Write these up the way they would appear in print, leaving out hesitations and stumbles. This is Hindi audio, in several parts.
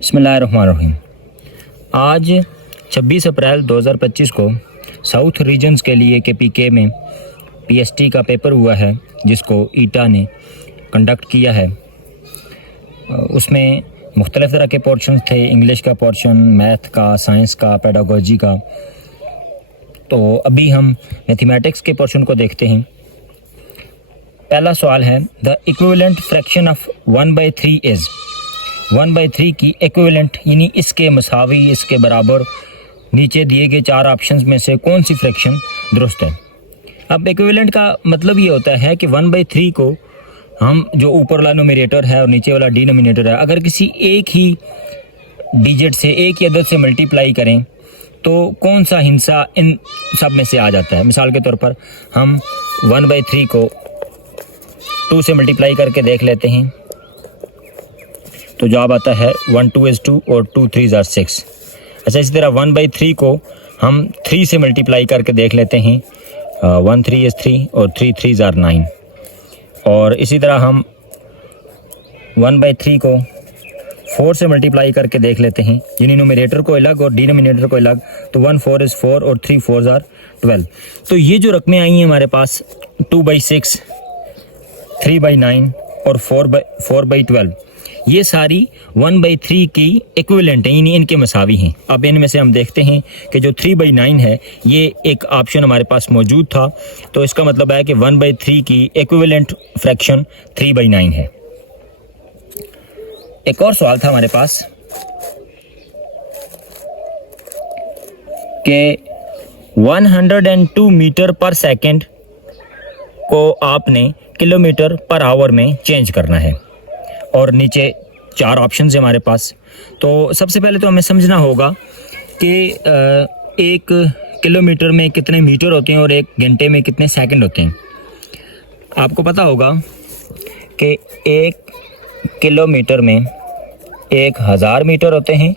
बिस्मिल्लाहिर्रहमानिर्रहीम। आज 26 अप्रैल 2025 को साउथ रीजन्स के लिए KPK में PST का पेपर हुआ है, जिसको ईटा ने कंडक्ट किया है। उसमें मुख्तलिफ़ तरह के पोर्शंस थे, इंग्लिश का पोर्शन, मैथ का, साइंस का, पेडागोजी का। तो अभी हम मैथमेटिक्स के पोर्शन को देखते हैं। पहला सवाल है, the equivalent fraction of 1/3 is. 1/3 की इक्विवेलेंट यानी इसके मसावी, इसके बराबर नीचे दिए गए चार ऑप्शंस में से कौन सी फ्रैक्शन दुरुस्त है। अब इक्विवेलेंट का मतलब ये होता है कि 1/3 को हम जो ऊपर वाला नोमिनेटर है और नीचे वाला डिनोमिनेटर है, अगर किसी एक ही डिजिट से, एक ही अदद से मल्टीप्लाई करें तो कौन सा हिस्सा इन सब में से आ जाता है। मिसाल के तौर पर हम 1/3 को 2 से मल्टीप्लाई करके देख लेते हैं तो जवाब आता है 1 2 is 2 और 2 3 are 6। अच्छा, इसी तरह 1/3 को हम 3 से मल्टीप्लाई करके देख लेते हैं। 1 3 is 3 और 3 3 are 9। और इसी तरह हम 1/3 को 4 से मल्टीप्लाई करके देख लेते हैं, यानी न्यूमरेटर को अलग और डिनोमिनेटर को अलग। तो 1 4 is 4 और 3 4 are 12। तो ये जो रकमें आई हैं हमारे पास 2/6, 3/9 और 4/12, ये सारी 1/3 की इक्विवेलेंट हैं, यानी इनके मसावी हैं। अब इनमें से हम देखते हैं कि जो 3/9 है, ये एक ऑप्शन हमारे पास मौजूद था, तो इसका मतलब है कि 1/3 की इक्विवेलेंट फ्रैक्शन 3/9 है। एक और सवाल था हमारे पास कि 102 मीटर पर सेकंड को आपने किलोमीटर पर आवर में चेंज करना है और नीचे 4 ऑप्शन है हमारे पास। तो सबसे पहले तो हमें समझना होगा कि 1 किलोमीटर में कितने मीटर होते हैं और 1 घंटे में कितने सेकंड होते हैं। आपको पता होगा कि 1 किलोमीटर में 1000 मीटर होते हैं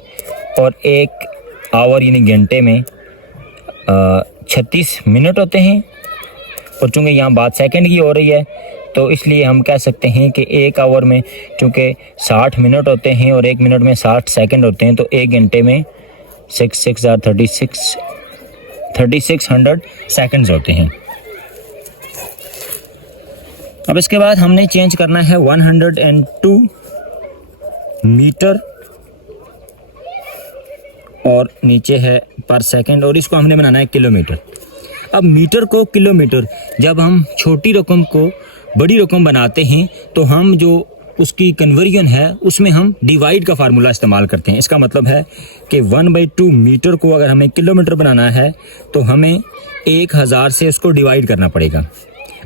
और 1 आवर यानी घंटे में 36 मिनट होते हैं। और चूँकि यहाँ बात सेकंड की हो रही है तो इसलिए हम कह सकते हैं कि 1 आवर में चूँकि 60 मिनट होते हैं और 1 मिनट में 60 सेकंड होते हैं, तो 1 घंटे में 6 6 are 3600 सेकंड्स होते हैं। अब इसके बाद हमने चेंज करना है 102 मीटर और नीचे है पर सेकंड, और इसको हमने बनाना है किलोमीटर। अब मीटर को किलोमीटर, जब हम छोटी रकम को बड़ी रकम बनाते हैं तो हम जो उसकी कन्वर्जन है उसमें हम डिवाइड का फार्मूला इस्तेमाल करते हैं। इसका मतलब है कि 1/2 मीटर को अगर हमें किलोमीटर बनाना है तो हमें 1000 से उसको डिवाइड करना पड़ेगा।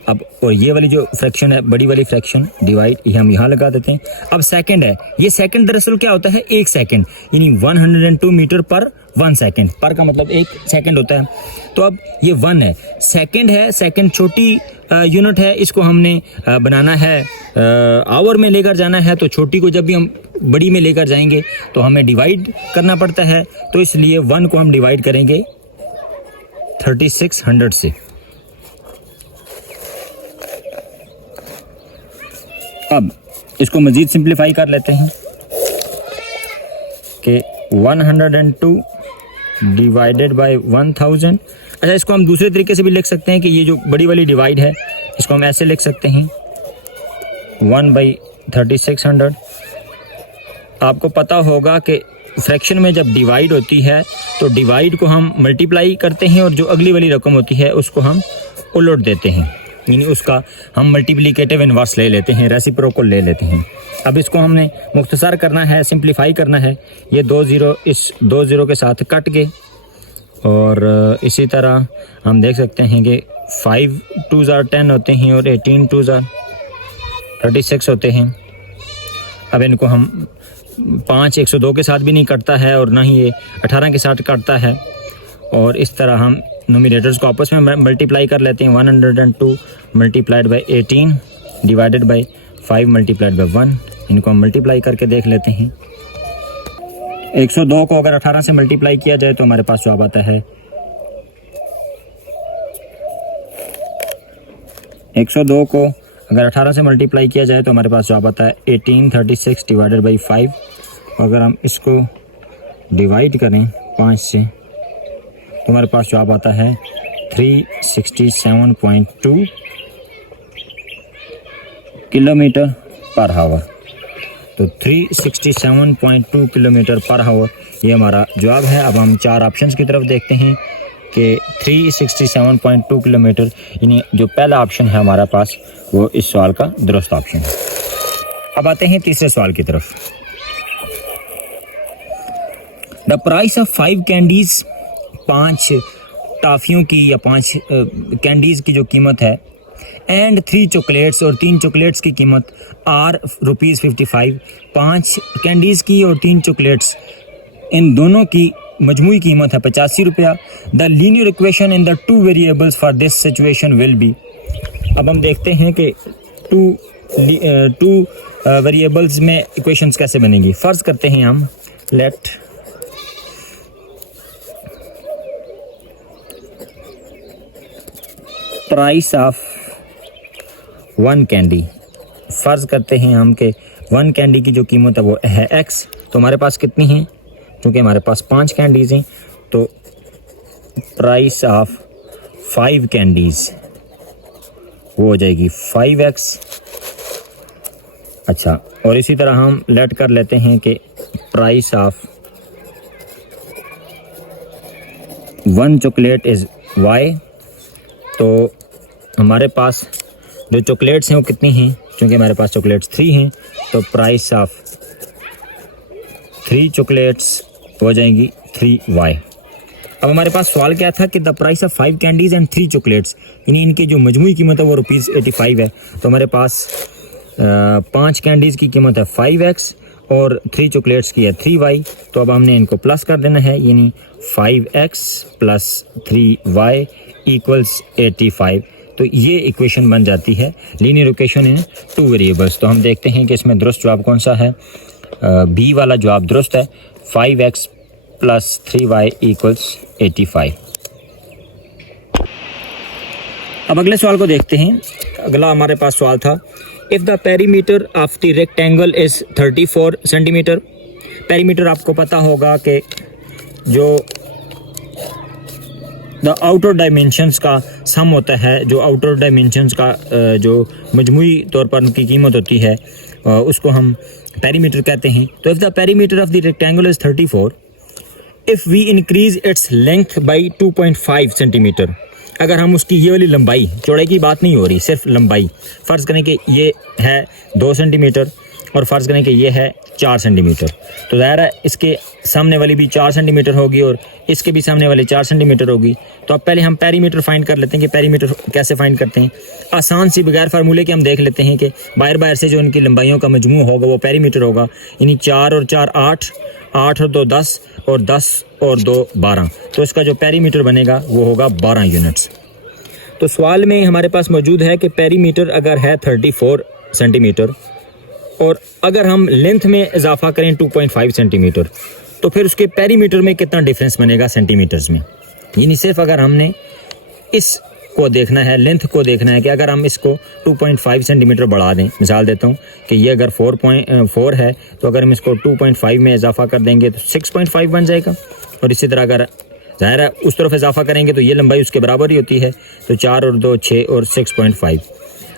अब और ये वाली जो फ्रैक्शन है, बड़ी वाली फ्रैक्शन डिवाइड, ये हम यहाँ लगा देते हैं। अब सेकंड है, ये सेकंड दरअसल क्या होता है, 1 सेकंड, यानी 102 मीटर पर 1 सेकंड। पर का मतलब 1 सेकंड होता है। तो अब ये 1 है, सेकंड है, सेकंड छोटी यूनिट है, इसको हमने बनाना है आवर में लेकर जाना है। तो छोटी को जब भी हम बड़ी में लेकर जाएंगे तो हमें डिवाइड करना पड़ता है, तो इसलिए 1 को हम डिवाइड करेंगे 3600 से। अब इसको मज़ीद सिंप्लीफाई कर लेते हैं कि 102 डिवाइडेड बाय 1000। अच्छा, इसको हम दूसरे तरीके से भी लिख सकते हैं कि ये जो बड़ी वाली डिवाइड है इसको हम ऐसे लिख सकते हैं 1/3600। आपको पता होगा कि फ्रैक्शन में जब डिवाइड होती है तो डिवाइड को हम मल्टीप्लाई करते हैं और जो अगली वाली रकम होती है उसको हम उलट देते हैं, यानी उसका हम मल्टीप्लिकेटिव इनवर्स ले लेते हैं, रेसिप्रोकल ले लेते हैं। अब इसको हमने मुख्तसर करना है, सिंप्लीफाई करना है। ये 2 0 इस 2 0 के साथ कट गए, और इसी तरह हम देख सकते हैं कि 5 2s are 10 होते हैं और 18 2s are 36 होते हैं। अब इनको हम 5 102 के साथ भी नहीं कटता है और ना ही ये 18 के साथ कटता है। और इस तरह हम नोमिनेटर्स को आपस में मल्टीप्लाई कर लेते हैं। 102 multiplied by 18 divided by 5 multiplied by 1। इनको हम मल्टीप्लाई करके देख लेते हैं। 102 को अगर 18 से मल्टीप्लाई किया जाए तो हमारे पास जवाब आता है 102 को अगर 18 से मल्टीप्लाई किया जाए तो हमारे पास जवाब आता है 1836 डिवाइडेड बाई 5 अगर हम इसको डिवाइड करें 5 से तो हमारे पास जवाब आता है 367.2 किलोमीटर पर आवर। तो 367.2 किलोमीटर पर आवर ये हमारा जवाब है। अब हम 4 ऑप्शंस की तरफ देखते हैं कि 367.2 किलोमीटर यानी जो पहला ऑप्शन है हमारा पास वो इस सवाल का दुरुस्त ऑप्शन है। अब आते हैं तीसरे सवाल की तरफ। द प्राइस ऑफ 5 कैंडीज, 5 टॉफ़ियों की या 5 कैंडीज़ की जो कीमत है, एंड 3 चॉकलेट्स और 3 चॉकलेट्स की कीमत आर ₹55। 5 कैंडीज़ की और 3 चॉकलेट्स इन दोनों की मजमूई कीमत है ₹85। The linear equation in the 2 variables for this situation will be. अब हम देखते हैं कि 2 वेरिएबल्स में इक्वेशंस कैसे बनेंगी। फ़र्ज़ करते हैं हम लेट प्राइस ऑफ 1 कैंडी, फ़र्ज़ करते हैं हम कि 1 कैंडी की जो कीमत है वो है x। तो हमारे पास कितनी हैं, क्योंकि हमारे पास 5 कैंडीज़ हैं तो प्राइस ऑफ 5 कैंडीज़ वो हो जाएगी 5x। अच्छा, और इसी तरह हम लेट कर लेते हैं कि price of 1 chocolate is y। तो हमारे पास जो चॉकलेट्स हैं वो कितनी हैं, क्योंकि हमारे पास चॉकलेट्स 3 हैं तो प्राइस ऑफ 3 चॉकलेट्स हो जाएंगी 3y। अब हमारे पास सवाल क्या था कि the price of 5 candies and 3 chocolates, यानी इनकी जो मजमूई कीमत है वो ₹85 है। तो हमारे पास 5 कैंडीज़ की कीमत है 5x और 3 चॉकलेट्स की है 3y। तो अब हमने इनको प्लस कर देना है, यानी 5x प्लस 3y इक्वल्स 85। तो ये इक्वेशन बन जाती है लीनियर इक्वेशन इन 2 वेरिएबल्स। तो हम देखते हैं कि इसमें दुरुस्त जवाब कौन सा है। बी वाला जवाब दुरुस्त है, 5x प्लस 3y इक्वल्स 85। अब अगले सवाल को देखते हैं। अगला हमारे पास सवाल था, if the perimeter of the rectangle is 34 centimetre. Perimeter आपको पता होगा कि जो द आउटर डायमेंशंस का सम होता है, जो आउटर डायमेंशंस का जो मजमूई तौर पर उनकी कीमत होती है उसको हम पेरीमीटर कहते हैं। तो if the perimeter of the rectangle is 34, if we increase its length by 2.5 centimetre, अगर हम उसकी ये वाली लंबाई, चौड़ाई की बात नहीं हो रही, सिर्फ लंबाई, फ़र्ज़ करें कि ये है 2 सेंटीमीटर और फ़र्ज़ करें कि ये है 4 सेंटीमीटर, तो ज़ाहिर है इसके सामने वाली भी 4 सेंटीमीटर होगी और इसके भी सामने वाले 4 सेंटीमीटर होगी। तो अब पहले हम पेरीमीटर फाइंड कर लेते हैं कि पेरीमीटर कैसे फाइंड करते हैं। आसान सी बगैर फार्मूले के हम देख लेते हैं कि बाहर से जो इनकी लंबाइयों का मजमू होगा वो पेरीमीटर होगा, यानी 4 और 4 8, 8 और 2 10 और 10 और 2 12। तो इसका जो पेरीमीटर बनेगा वो होगा 12 यूनिट्स। तो सवाल में हमारे पास मौजूद है कि पेरीमीटर अगर है 34 सेंटीमीटर और अगर हम लेंथ में इजाफा करें 2.5 सेंटीमीटर, तो फिर उसके पेरीमीटर में कितना डिफरेंस बनेगा सेंटीमीटर्स में। यानी सिर्फ अगर हमने इस को देखना है, लेंथ को देखना है कि अगर हम इसको 2.5 सेंटीमीटर बढ़ा दें, मिसाल देता हूँ कि ये अगर 4.4 है तो अगर हम इसको 2.5 में इजाफा कर देंगे तो 6.5 बन जाएगा। और इसी तरह अगर ज़ाहिर है उस तरफ इजाफा करेंगे तो ये लंबाई उसके बराबर ही होती है, तो 4 और 2 6 और 6.5,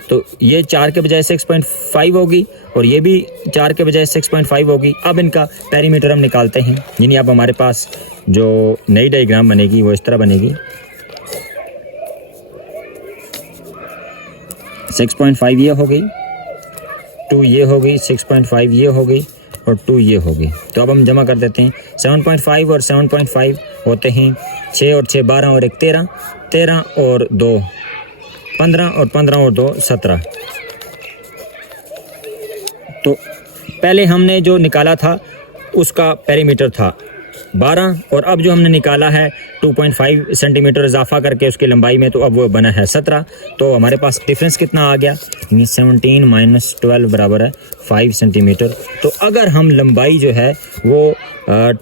तो ये 4 के बजाय 6.5 होगी और ये भी 4 के बजाय 6.5 होगी। अब इनका पेरीमीटर हम निकालते हैं, यानी अब हमारे पास जो नई डायग्राम बनेगी वो इस तरह बनेगी। 6.5 ये हो गई, 2 ये हो गई, 6.5 ये हो गई और 2 ये हो गई। तो अब हम जमा कर देते हैं। 7.5 और 7.5 होते हैं 6 और 6 12 और 1 13, 13 और 2 15 और 15 और 2 17। तो पहले हमने जो निकाला था उसका पेरीमीटर था 12 और अब जो हमने निकाला है 2.5 सेंटीमीटर इजाफा करके उसकी लंबाई में, तो अब वो बना है 17। तो हमारे पास डिफरेंस कितना आ गया, 17 माइनस 12 बराबर है 5 सेंटीमीटर। तो अगर हम लंबाई जो है वो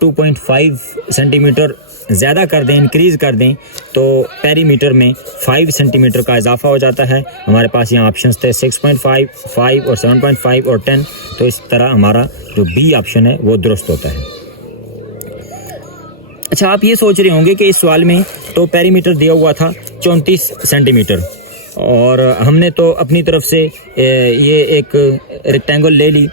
2.5 सेंटीमीटर ज़्यादा कर दें, इंक्रीज़ कर दें, तो पेरीमीटर में 5 सेंटीमीटर का इजाफा हो जाता है। हमारे पास यहाँ ऑप्शंस थे 6.5, 5 और 7.5 और 10, तो इस तरह हमारा जो बी ऑप्शन है वो दुरुस्त होता है। अच्छा, आप ये सोच रहे होंगे कि इस सवाल में तो पेरीमीटर दिया हुआ था 34 सेंटीमीटर और हमने तो अपनी तरफ से ये एक रेक्टेंगल ले ली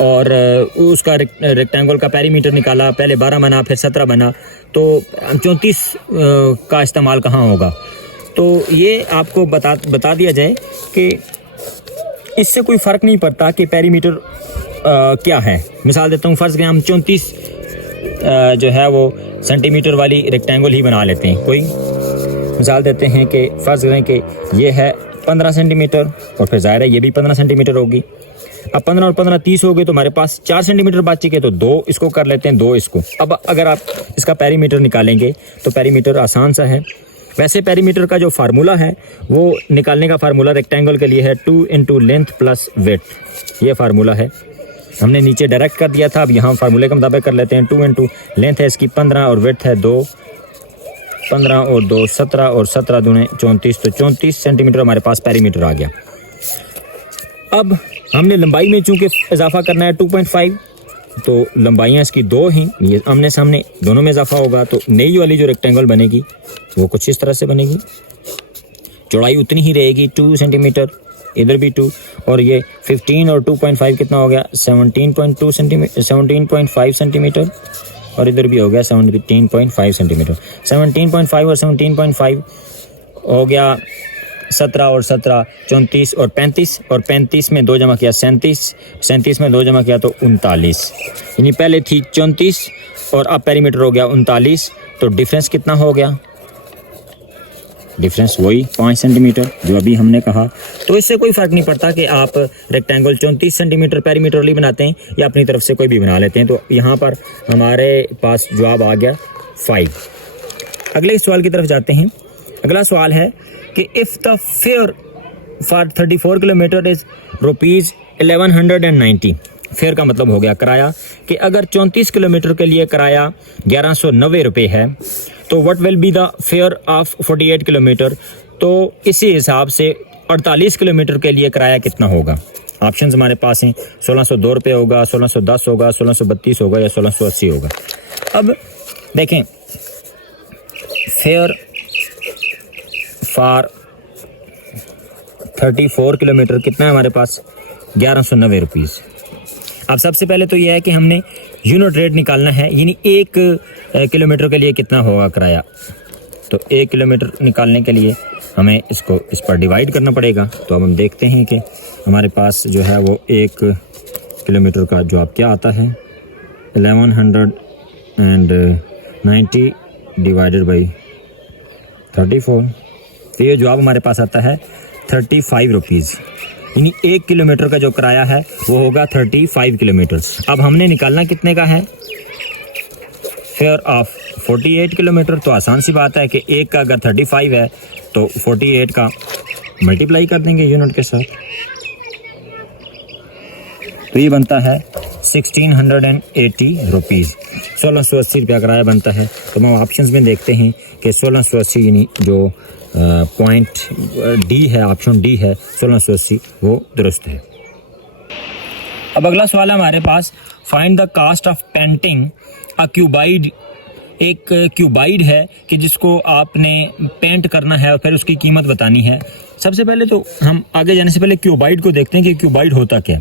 और उसका रेक्टेंगल का पेरीमीटर निकाला, पहले 12 बना फिर 17 बना, तो 34 का इस्तेमाल कहाँ होगा। तो ये आपको बता दिया जाए कि इससे कोई फ़र्क नहीं पड़ता कि पेरीमीटर क्या है। मिसाल देता हूँ, फ़र्ज़ करें हम 34 जो है वो सेंटीमीटर वाली रेक्टेंगल ही बना लेते हैं। कोई मिसाल देते हैं कि फ़र्ज़ करें कि ये है 15 सेंटीमीटर और फिर ज़ाहिर है ये भी 15 सेंटीमीटर होगी। अब 15 और 15 30 हो गए, तो हमारे पास 4 सेंटीमीटर बच के, तो 2 इसको कर लेते हैं, 2 इसको। अब अगर आप इसका पेरीमीटर निकालेंगे तो पेरीमीटर आसान सा है। वैसे पेरीमीटर का जो फार्मूला है वो निकालने का फार्मूला रेक्टेंगल के लिए है 2 × लेंथ प्लस विड्थ, ये फार्मूला है। हमने नीचे डायरेक्ट कर दिया था, अब यहाँ फार्मूले के मुताबिक कर लेते हैं। 2 × लेंथ है इसकी 15 और विड्थ है 2, 15 और 2 17 और 17 दूने 34, तो 34 सेंटीमीटर हमारे पास पेरीमीटर आ गया। अब हमने लंबाई में चूँकि इजाफा करना है 2.5, तो लंबाइयाँ इसकी 2 हैं, ये आमने सामने दोनों में इजाफा होगा, तो नई वाली जो रेक्टेंगल बनेगी वो कुछ इस तरह से बनेगी। चौड़ाई उतनी ही रहेगी 2 सेंटीमीटर, इधर भी 2, और ये 15 और 2.5 कितना हो गया 17.5 सेंटीमीटर, और इधर भी हो गया 17.5 सेंटीमीटर। 17.5 और 17.5 हो गया 17 और 17 34 और 35, और 35 में 2 जमा किया 37, 37 में 2 जमा किया तो 39, यानी पहले थी 34 और अब पेरीमीटर हो गया 39, तो डिफरेंस कितना हो गया, डिफरेंस वही 5 सेंटीमीटर जो अभी हमने कहा। तो इससे कोई फ़र्क नहीं पड़ता कि आप रेक्टेंगल 34 सेंटीमीटर पेरीमीटर वाली बनाते हैं या अपनी तरफ से कोई भी बना लेते हैं। तो यहाँ पर हमारे पास जवाब आ गया 5। अगले सवाल की तरफ जाते हैं। अगला सवाल है कि if the fair for 34 kilometre is ₹1190, fair का मतलब हो गया किराया, कि अगर 34 किलोमीटर के लिए किराया 1190 रुपये है, तो what will be the fair of 48 kilometre, तो इसी हिसाब से 48 किलोमीटर के लिए किराया कितना होगा। ऑप्शंस हमारे पास हैं, 1602 रुपये होगा, 1610 होगा, 1632 होगा या 1680 होगा। अब देखें, फेयर फॉर 34 किलोमीटर कितना है हमारे पास 1190 रुपीज़। अब सबसे पहले तो यह है कि हमने यूनिट रेट निकालना है, यानी 1 किलोमीटर के लिए कितना होगा किराया। तो 1 किलोमीटर निकालने के लिए हमें इसको इस पर डिवाइड करना पड़ेगा। तो अब हम देखते हैं कि हमारे पास जो है वो 1 किलोमीटर का जवाब क्या आता है, 1190 डिवाइडेड बाई 34, तो ये जवाब हमारे पास आता है 35 रुपीज़, यानी 1 किलोमीटर का जो किराया है वो होगा 35 किलोमीटर। अब हमने निकालना कितने का है, फेयर ऑफ 48 किलोमीटर। तो आसान सी बात है कि 1 का अगर 35 है तो 48 का मल्टीप्लाई कर देंगे यूनिट के साथ, तो ये बनता है 1680 रुपीज़, 1680 रुपया किराया बनता है। तो हम ऑप्शंस में देखते हैं कि 1680 यानी जो पॉइंट डी है, ऑप्शन डी है 1680, वो दुरुस्त है। अब अगला सवाल है हमारे पास, find the cost of painting a cuboid. एक क्यूबाइड है कि जिसको आपने पेंट करना है और फिर उसकी कीमत बतानी है। सबसे पहले तो हम आगे जाने से पहले क्यूबाइड को देखते हैं कि क्यूबाइड होता क्या।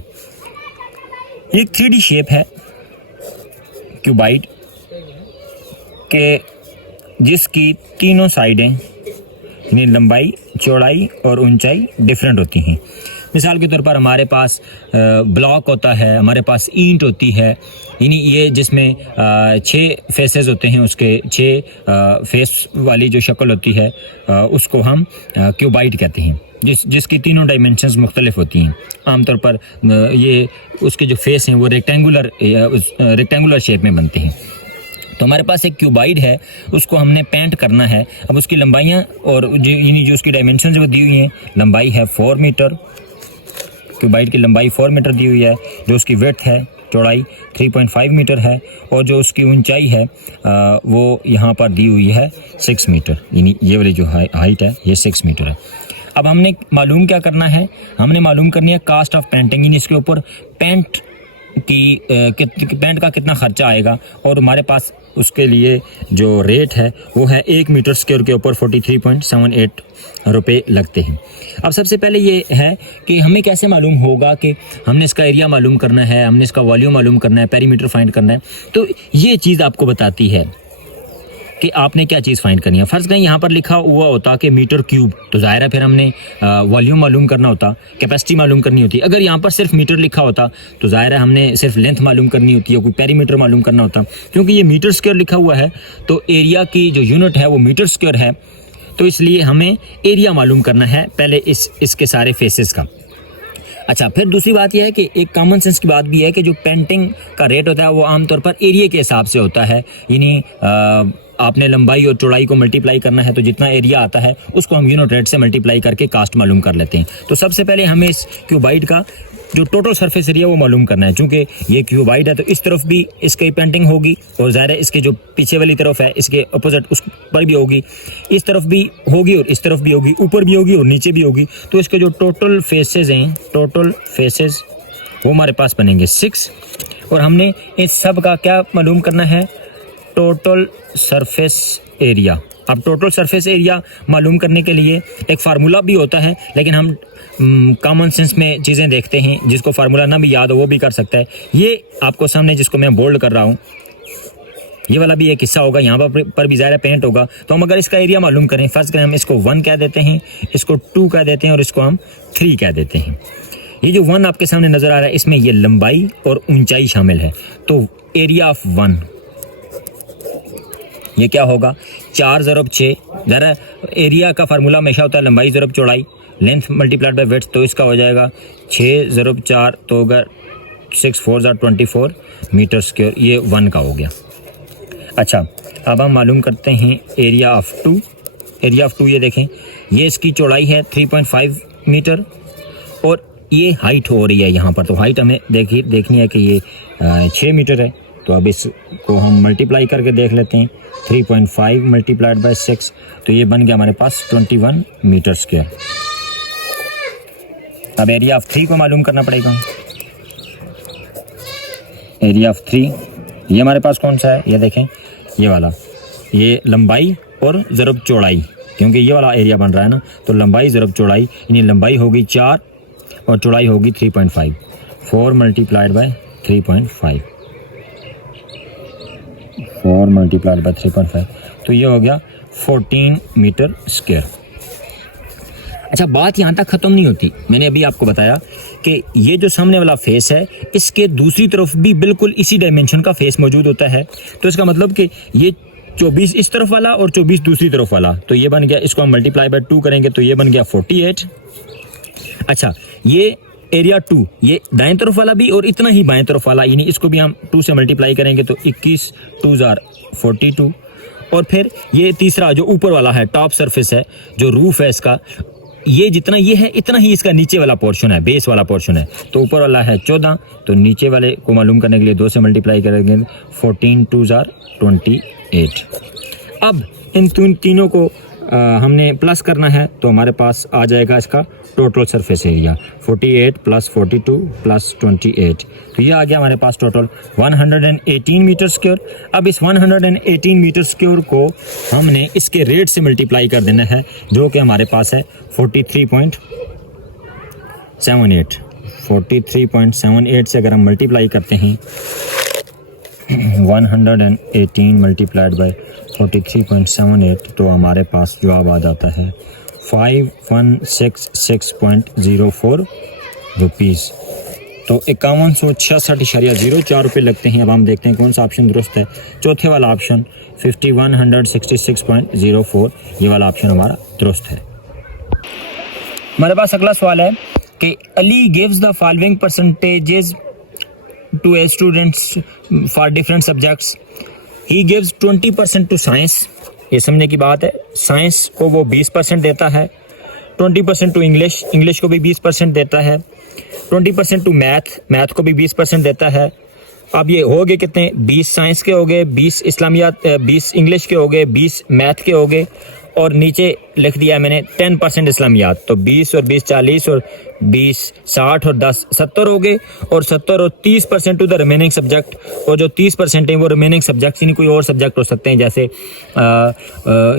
ये एक 3D शेप है क्यूबाइड के, जिसकी तीनों साइडें यानी लंबाई, चौड़ाई और ऊंचाई डिफरेंट होती हैं। मिसाल के तौर पर हमारे पास ब्लॉक होता है, हमारे पास ईंट होती है, यानी ये जिसमें 6 फेसेस होते हैं, उसके 6 फेस वाली जो शक्ल होती है उसको हम क्यूबाइड कहते हैं, जिसकी तीनों डायमेंशंस मुख्तलिफ होती हैं। आमतौर पर ये उसके जो फेस हैं वो रेक्टेंगुलर शेप में बनते हैं। तो हमारे पास एक क्यूबाइड है, उसको हमने पेंट करना है। अब उसकी लंबाइयाँ और जो उसकी डायमेंशन वो दी हुई हैं, लंबाई है 4 मीटर, क्यूबाइड की लंबाई 4 मीटर दी हुई है, जो उसकी विड्थ है चौड़ाई 3.5 मीटर है और जो उसकी ऊंचाई है वो यहाँ पर दी हुई है 6 मीटर, यानी ये वाली जो हाइट है ये 6 मीटर है। अब हमने मालूम क्या करना है, हमने मालूम करनी है कास्ट ऑफ पेंटिंग, यानी इसके ऊपर पेंट का कितना खर्चा आएगा और हमारे पास उसके लिए जो रेट है वो है 1 मीटर स्क्वायर के ऊपर 43.78 रुपये लगते हैं। अब सबसे पहले ये है कि हमें कैसे मालूम होगा कि हमने इसका एरिया मालूम करना है, हमने इसका वॉल्यूम मालूम करना है, पेरीमीटर फाइंड करना है। तो ये चीज़ आपको बताती है कि आपने क्या चीज़ फाइंड करनी है। फर्स्ट कहीं यहाँ पर लिखा हुआ होता कि मीटर क्यूब, तो जाहिर है फिर हमने वॉल्यूम मालूम करना होता, कैपेसिटी मालूम करनी होती। अगर यहाँ पर सिर्फ मीटर लिखा होता तो जाहिर है हमने सिर्फ लेंथ मालूम करनी होती है, कोई पेरीमीटर मालूम करना होता। क्योंकि ये मीटर स्क्वायर लिखा हुआ है तो एरिया की जो यूनिट है वो मीटर स्क्वायर है, तो इसलिए हमें एरिया मालूम करना है पहले इसके सारे फेसेस का। अच्छा, फिर दूसरी बात यह है कि एक कॉमन सेंस की बात भी है कि जो पेंटिंग का रेट होता है वो आमतौर पर एरिया के हिसाब से होता है, यानी आपने लंबाई और चौड़ाई को मल्टीप्लाई करना है तो जितना एरिया आता है उसको हम यूनिट रेट से मल्टीप्लाई करके कास्ट मालूम कर लेते हैं। तो सबसे पहले हमें इस क्यूबाइड का जो टोटल सरफेस एरिया वो मालूम करना है। चूंकि ये क्यूबाइड है तो इस तरफ भी इसकी पेंटिंग होगी और ज़ाहिर है इसके जो पीछे वाली तरफ है इसके अपोजिट उस पर भी होगी, इस तरफ भी होगी और इस तरफ भी होगी, ऊपर भी होगी और नीचे भी होगी। तो इसके जो टोटल फेसेस हैं, टोटल फेसेस वो हमारे पास बनेंगे 6 और हमने इस सब का क्या मालूम करना है, टोटल सरफेस एरिया। अब टोटल सरफेस एरिया मालूम करने के लिए एक फार्मूला भी होता है, लेकिन हम कॉमन सेंस में चीज़ें देखते हैं, जिसको फार्मूला ना भी याद हो वो भी कर सकता है। ये आपको सामने जिसको मैं बोल्ड कर रहा हूँ ये वाला भी एक हिस्सा होगा, यहाँ पर भी ज़ाहिर पेंट होगा। तो हम अगर इसका एरिया मालूम करें, फर्स्ट करें हम इसको 1 कह देते हैं, इसको 2 कह देते हैं और इसको हम 3 कह देते हैं। ये जो 1 आपके सामने नज़र आ रहा है इसमें ये लंबाई और ऊंचाई शामिल है। तो एरिया ऑफ 1 ये क्या होगा, 4 ज़रब 6। ज़रा एरिया का फार्मूला हमेशा होता है लंबाई ज़रब चौड़ाई, लेंथ मल्टीप्लाइड बाय विड्थ। तो इसका हो जाएगा 6 ज़रब 4 तो अगर 6 4 24 मीटर स्क्वायर, ये 1 का हो गया। अच्छा, अब हम मालूम करते हैं एरिया ऑफ 2। एरिया ऑफ 2 ये देखें, ये इसकी चौड़ाई है 3.5 मीटर और ये हाइट हो रही है यहाँ पर। तो हाइट हमें देखनी है कि ये 6 मीटर है। तो अब इसको हम मल्टीप्लाई करके देख लेते हैं, 3.5 मल्टीप्लाइड बाय 6 तो ये बन गया हमारे पास 21 मीटर स्क्वायर। अब एरिया ऑफ 3 को मालूम करना पड़ेगा। एरिया ऑफ 3 ये हमारे पास कौन सा है, ये देखें, ये वाला, ये लंबाई और ज़रब चौड़ाई, क्योंकि ये वाला एरिया बन रहा है ना, तो लंबाई ज़रब चौड़ाई, यानी लंबाई होगी 4 और चौड़ाई होगी 3.5, 4 मल्टीप्लाइड बाय 3.5, 4 मल्टीप्लाइड बाय 3.5 तो ये हो गया 14 मीटर स्क्वायर। अच्छा, बात यहाँ तक ख़त्म नहीं होती। मैंने अभी आपको बताया कि ये जो सामने वाला फेस है इसके दूसरी तरफ भी बिल्कुल इसी डायमेंशन का फेस मौजूद होता है। तो इसका मतलब कि ये 24 इस तरफ वाला और 24 दूसरी तरफ वाला, तो ये बन गया, इसको हम मल्टीप्लाई बाय 2 करेंगे तो ये बन गया 48। अच्छा, ये एरिया 2 ये दाएं तरफ वाला भी और इतना ही बाएं तरफ वाला, यानी इसको भी हम 2 से मल्टीप्लाई करेंगे तो 21 2 42। और फिर ये तीसरा जो ऊपर वाला है, टॉप सरफेस है, जो रूफ है इसका, ये जितना ये है इतना ही इसका नीचे वाला पोर्शन है, बेस वाला पोर्शन है। तो ऊपर वाला है 14, तो नीचे वाले को मालूम करने के लिए 2 से मल्टीप्लाई करेंगे, 14 2 28। अब इन तीनों को हमने प्लस करना है तो हमारे पास आ जाएगा इसका total surface area 48 plus 42 plus 28। तो ये आ गया हमारे पास टोटल 118 मीटर स्क्वायर। अब इस 118 मीटर स्क्वायर को हमने इसके रेट से मल्टीप्लाई कर देना है, जो कि हमारे पास है 43.78। 43.78 से अगर हम मल्टीप्लाई करते हैं 118 मल्टीप्लाइड बाय 43.78 तो हमारे पास जवाब आ जाता है 5166.04 रुपीज़। तो 5166.04 रुपये लगते हैं। अब हम देखते हैं कौन सा ऑप्शन दुरुस्त है। चौथे वाला ऑप्शन 5166.04 ये वाला ऑप्शन हमारा दुरुस्त है। हमारे पास अगला सवाल है कि Ali gives the following percentages to a students for different subjects. He gives 20% to science, ये समझने की बात है। साइंस को वो 20% देता है, 20% टू इंग्लिश को भी 20% देता है, 20% टू मैथ को भी 20% देता है, अब ये हो गए कितने, 20 साइंस के हो गए, 20 इस्लामियात, 20 इंग्लिश के हो गए, 20 मैथ के हो गए, और नीचे लिख दिया है मैंने 10% इस्लामियात। तो 20 और 20 40 और 20 60 और 10 70 हो गए, और 70 और 30% टू द रिमेनिंग सब्जेक्ट। और जो 30% है वो रिमेनिंग सब्जेक्ट्स, यानी कोई और सब्जेक्ट हो सकते हैं, जैसे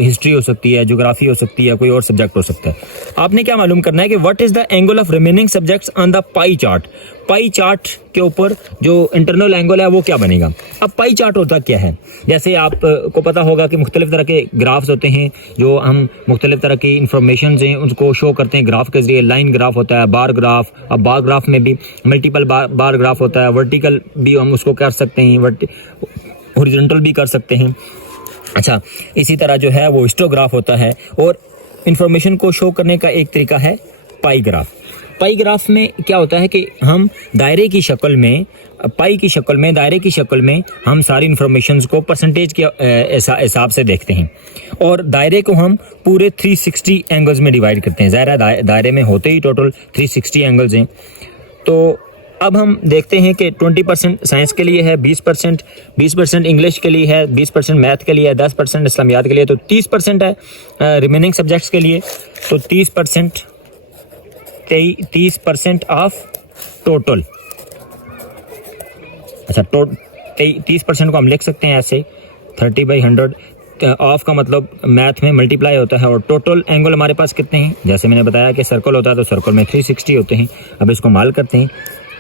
हिस्ट्री हो सकती है, ज्योग्राफी हो सकती है, कोई और सब्जेक्ट हो सकता है। आपने क्या मालूम करना है कि what is the angle of remaining subjects on the pie chart. Pie chart के ऊपर जो इंटरनल एंगल है वो क्या बनेगा। अब पाई चार्ट होता क्या है, जैसे आप को पता होगा कि मुख्तलिफ तरह के ग्राफ्स होते हैं, जो हम मुख्तलिफ तरह की इंफॉर्मेशन हैं उनको शो करते हैं ग्राफ के जरिए। लाइन ग्राफ होता है, बार ग्राफ, अब बार ग्राफ में भी मल्टीपल बार ग्राफ होता है, वर्टिकल भी हम उसको कर सकते हैं, हॉरिजॉन्टल भी कर सकते हैं। अच्छा, इसी तरह जो है वो हिस्टोग्राफ होता है, और इंफॉर्मेशन को शो करने का एक तरीका है पाई ग्राफ। पाई ग्राफ में क्या होता है कि हम दायरे की शक्ल में, पाई की शक्ल में, दायरे की शक्ल में हम सारी इंफॉर्मेशंस को परसेंटेज के हिसाब से देखते हैं, और दायरे को हम पूरे 360 एंगल्स में डिवाइड करते हैं। ज़ाहिर है दायरे में होते ही टोटल 360 एंगल्स हैं। तो अब हम देखते हैं कि 20% साइंस के लिए है, 20% इंग्लिश के लिए है, 20% मैथ के लिए है, 10% इस्लामियात के लिए, तो 30% है रिमेनिंग सब्जेक्ट्स के लिए। तो 30% ऑफ टोटल। अच्छा, 30% को हम लिख सकते हैं ऐसे 30/100। ऑफ का मतलब मैथ में मल्टीप्लाई होता है, और टोटल एंगल हमारे पास कितने हैं, जैसे मैंने बताया कि सर्कल होता है तो सर्कल में 360 होते हैं। अब इसको माल करते हैं,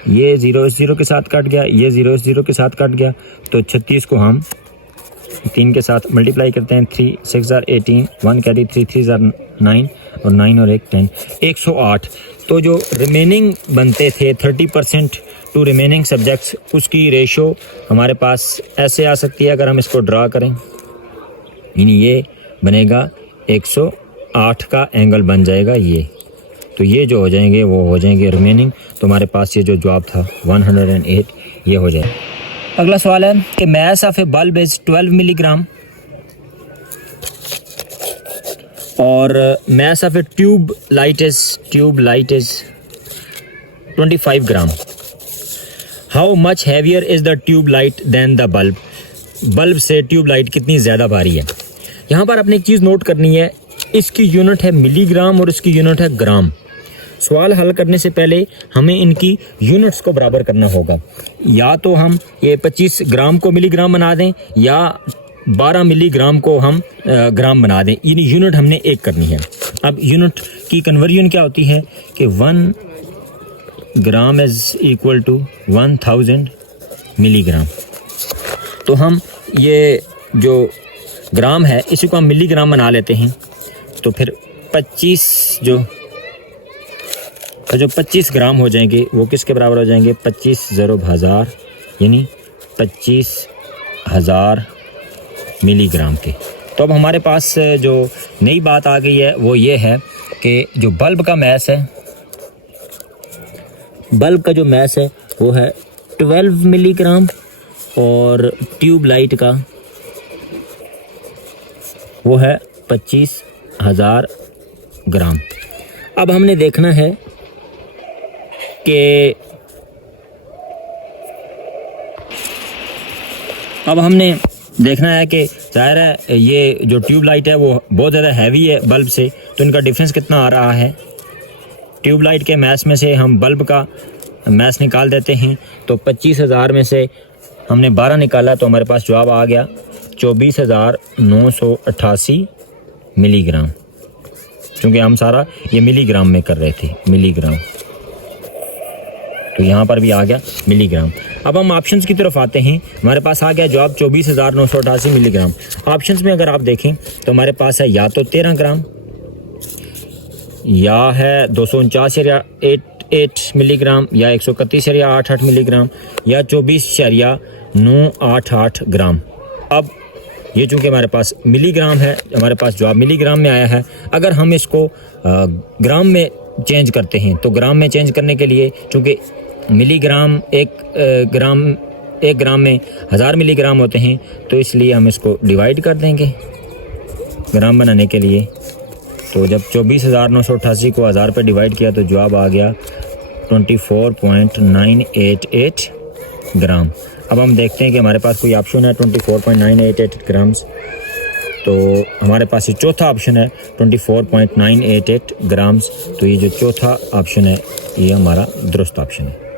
ये 0 इस 0 के साथ कट गया, ये 0 इस 0 के साथ कट गया, तो 36 को हम 3 के साथ मल्टीप्लाई करते हैं। 3 6 18, 1 कैरी 3 3 9, और 9 और 1 10, 108। तो जो रिमेनिंग बनते थे 30% टू रिमेनिंग सब्जेक्ट्स, उसकी रेशो हमारे पास ऐसे आ सकती है। अगर हम इसको ड्रा करें, यानी ये बनेगा 108 का एंगल बन जाएगा ये। तो ये जो हो जाएंगे वो हो जाएंगे रिमेनिंग। तो हमारे पास ये जो जवाब था 108 ये हो जाए। अगला सवाल है कि mass of a bulb is 12 milligram और mass of a tube light is 25 gram. How much heavier is the tube light than the bulb. Bulb से ट्यूब लाइट कितनी ज़्यादा भारी है। यहाँ पर आपने एक चीज़ नोट करनी है, इसकी यूनिट है मिलीग्राम और इसकी यूनिट है ग्राम। सवाल हल करने से पहले हमें इनकी यूनिट्स को बराबर करना होगा। या तो हम ये 25 ग्राम को मिलीग्राम बना दें, या 12 मिलीग्राम को हम ग्राम बना दें, यानी यूनिट हमने एक करनी है। अब यूनिट की कन्वर्जन क्या होती है कि 1 gram is equal to 1000 milligram. तो हम ये जो ग्राम है इसी को हम मिलीग्राम बना लेते हैं। तो फिर 25 जो 25 ग्राम हो जाएंगे वो किसके बराबर हो जाएंगे, 25 ज़रूब हज़ार, यानी 25,000 मिलीग्राम के। तो अब हमारे पास जो नई बात आ गई है वो ये है कि जो बल्ब का मैस है, बल्ब का जो मैस है वो है 12 मिलीग्राम और ट्यूब लाइट का वो है 25,000 ग्राम। अब हमने देखना है कि ज़ाहिर है ये जो ट्यूब लाइट है वो बहुत ज़्यादा हैवी है बल्ब से, तो इनका डिफरेंस कितना आ रहा है। ट्यूब लाइट के मैस में से हम बल्ब का मैस निकाल देते हैं, तो 25,000 में से हमने 12 निकाला तो हमारे पास जवाब आ गया 24,988 मिलीग्राम, क्योंकि हम सारा ये मिलीग्राम में कर रहे थे, मिलीग्राम। तो यहाँ पर भी आ गया मिलीग्राम। अब हम ऑप्शंस की तरफ आते हैं। हमारे पास आ गया जवाब 24,988 मिलीग्राम। ऑप्शंस में अगर आप देखें तो हमारे पास है या तो 13 ग्राम, या है 249.88 मिलीग्राम, या 131.88 मिलीग्राम, या 24.988 ग्राम। अब ये चूँकि हमारे पास मिलीग्राम है, हमारे पास जवाब मिलीग्राम में आया है। अगर हम इसको ग्राम में चेंज करते हैं तो ग्राम में चेंज करने के लिए, चूँकि मिलीग्राम एक ग्राम में 1000 मिलीग्राम होते हैं, तो इसलिए हम इसको डिवाइड कर देंगे ग्राम बनाने के लिए। तो जब 24,988 को 1000 पे डिवाइड किया तो जवाब आ गया 24.988 ग्राम। अब हम देखते हैं कि हमारे पास कोई ऑप्शन है 24.988 ग्राम्स, तो हमारे पास ये चौथा ऑप्शन है 24.988 ग्राम्स। तो ये जो चौथा ऑप्शन है ये हमारा दुरुस्त ऑप्शन है।